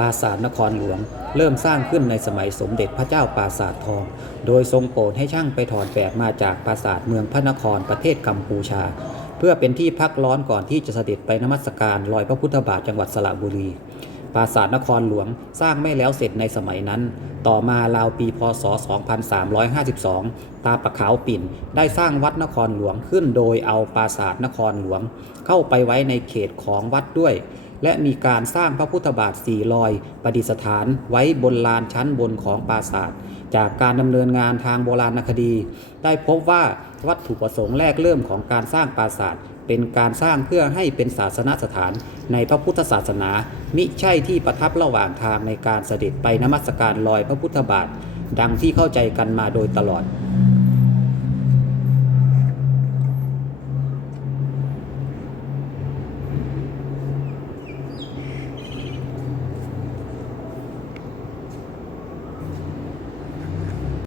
ปราสาทนครหลวง เริ่มสร้างขึ้นในสมัยสมเด็จพระเจ้าปราสาททอง โดยทรงโปรดให้ช่างไปถอดแบบมาจากปราสาทเมืองพระนครประเทศกัมพูชา เพื่อเป็นที่พักร้อนก่อนที่จะเสด็จไปนมัสการรอยพระพุทธบาทจังหวัดสระบุรีปราสาทนครหลวงสร้างไม่แล้วเสร็จในสมัยนั้น ต่อมาราวปีพศ 2352 ตาประขาวปิ่นได้สร้างวัดนครหลวงขึ้นโดยเอาปราสาทนครหลวง เข้าไปไว้ในเขตของวัดด้วย และมีการสร้างพระพุทธบาทสี่ลอยประดิษฐานไว้บนลานชั้นบนของปราสาท จากการดำเนินงานทางโบราณคดี ได้พบว่าวัตถุประสงค์แรกเริ่มของการสร้างปราสาทเป็นการสร้างเพื่อให้เป็นศาสนสถานในพระพุทธศาสนา มิใช่ที่ประทับระหว่างทางในการเสด็จไปนมัสการลอยพระพุทธบาท ดังที่เข้าใจกันมาโดยตลอด